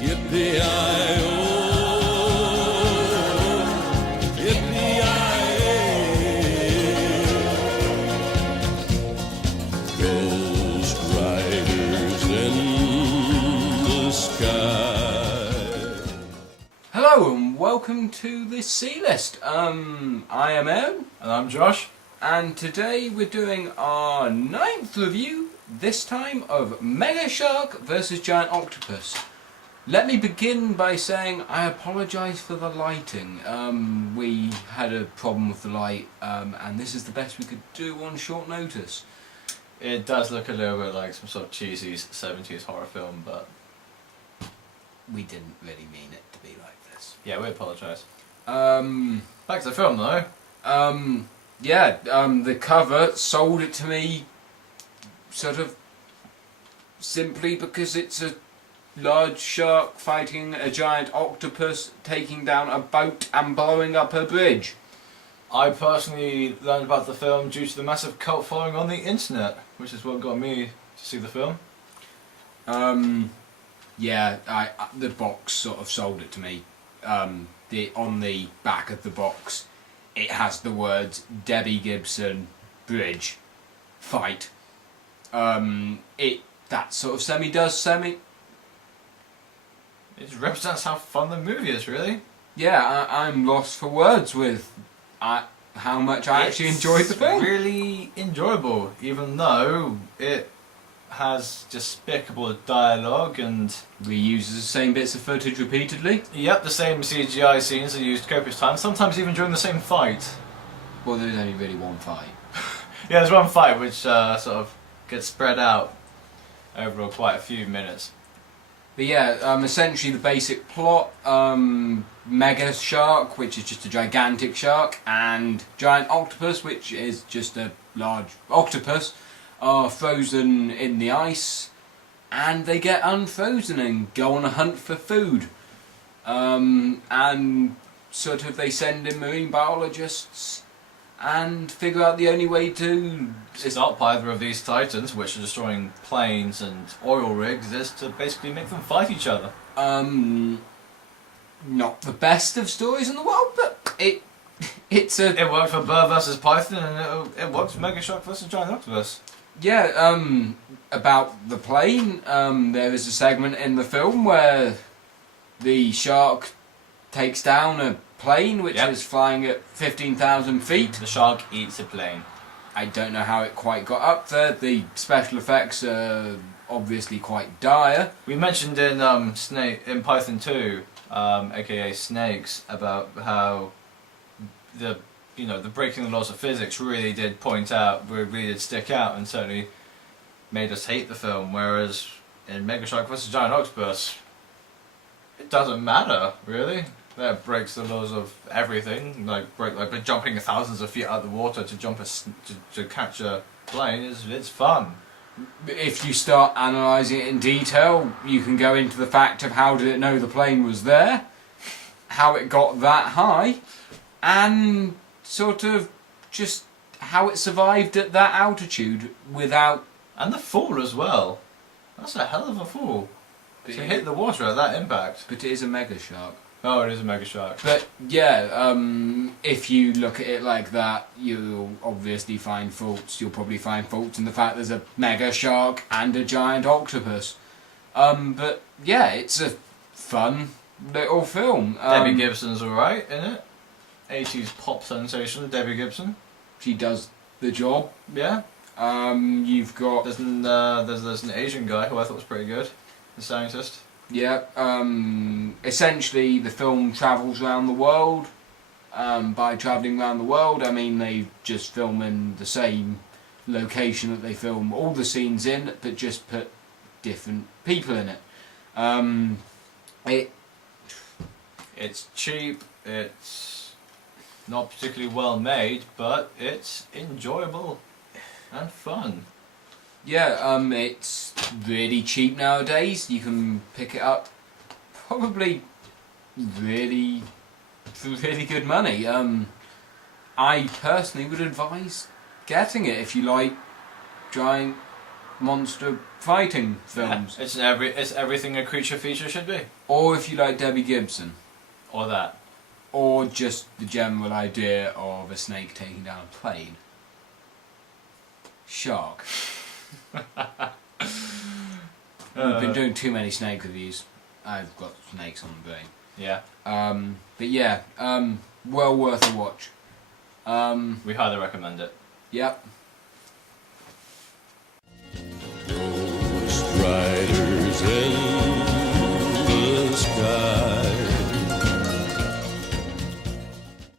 Yippee-i-oh, yippee-i-oh. Ghost riders in the sky. Hello and welcome to the C List. I am Aaron. And I'm Josh. And today we're doing our 9th review, this time of Mega Shark vs Giant Octopus. Let me begin by saying I apologise for the lighting. We had a problem with the light, and this is the best we could do on short notice. It does look a little bit like some sort of cheesy 70s horror film, but We didn't really mean it to be like this. yeah, we apologise. Back Back to the film though. The cover sold it to me sort of simply because it's a large shark fighting a giant octopus, taking down a boat and blowing up a bridge. I personally learned about the film due to the massive cult following on the internet, which is what got me to see the film. The box sort of sold it to me. On the back of the box, it has the words Debbie Gibson Bridge Fight. That sort of semi. It represents how fun the movie is, really. Yeah, I'm lost for words with how much I actually enjoyed the film. It's really enjoyable, even though it has despicable dialogue and Reuses the same bits of footage repeatedly. yep, the same CGI scenes are used copious times, sometimes even during the same fight. Well, there's only really one fight. Yeah, there's one fight which sort of gets spread out over quite a few minutes. But yeah, essentially the basic plot, Mega Shark, which is just a gigantic shark, and Giant Octopus, which is just a large octopus, are frozen in the ice, and they get unfrozen and go on a hunt for food. And sort of they send in marine biologists and figure out the only way to Stop either of these titans, which are destroying planes and oil rigs, is to basically make them fight each other. not the best of stories in the world, but it worked for Burr vs Python, and it worked for Mega Shark vs Giant Octopus. Yeah, about the plane, there is a segment in the film where the shark takes down a plane which is flying at 15,000 feet. The shark eats a plane. I don't know how it quite got up there. The special effects are obviously quite dire. We mentioned in Python 2, aka Snakes, about how the breaking the laws of physics really did really did stick out, and certainly made us hate the film. Whereas in Mega Shark vs Giant Octopus, it doesn't matter really. That breaks the laws of everything. Like jumping thousands of feet out of the water to catch a plane it's fun. If you start analysing it in detail, you can go into the fact of how did it know the plane was there, how it got that high, and sort of just how it survived at that altitude without... And the fall as well. That's a hell of a fall. To hit the water at that impact. But it is a mega shark. Oh, it is a Mega Shark. But yeah, if you look at it like that, you'll obviously find faults. You'll probably find faults in the fact there's a mega shark and a giant octopus. But yeah, it's a fun little film. Debbie Gibson's alright in it. 80s pop sensation, Debbie Gibson. She does the job. Yeah. You've got... There's an Asian guy who I thought was pretty good. The scientist. Yeah, essentially the film travels around the world. By travelling around the world, I mean they just film in the same location that they film all the scenes in, but just put different people in it. It's cheap, it's not particularly well made, but it's enjoyable and fun. Yeah, it's really cheap nowadays. You can pick it up probably really for really good money. I personally would advise getting it if you like giant monster fighting films. Yeah, it's everything a creature feature should be. Or if you like Debbie Gibson. Or that. Or just the general idea of a snake taking down a plane. Shark. We've been doing too many snake reviews. I've got snakes on the brain. Yeah. But yeah, well worth a watch. We highly recommend it. Yep.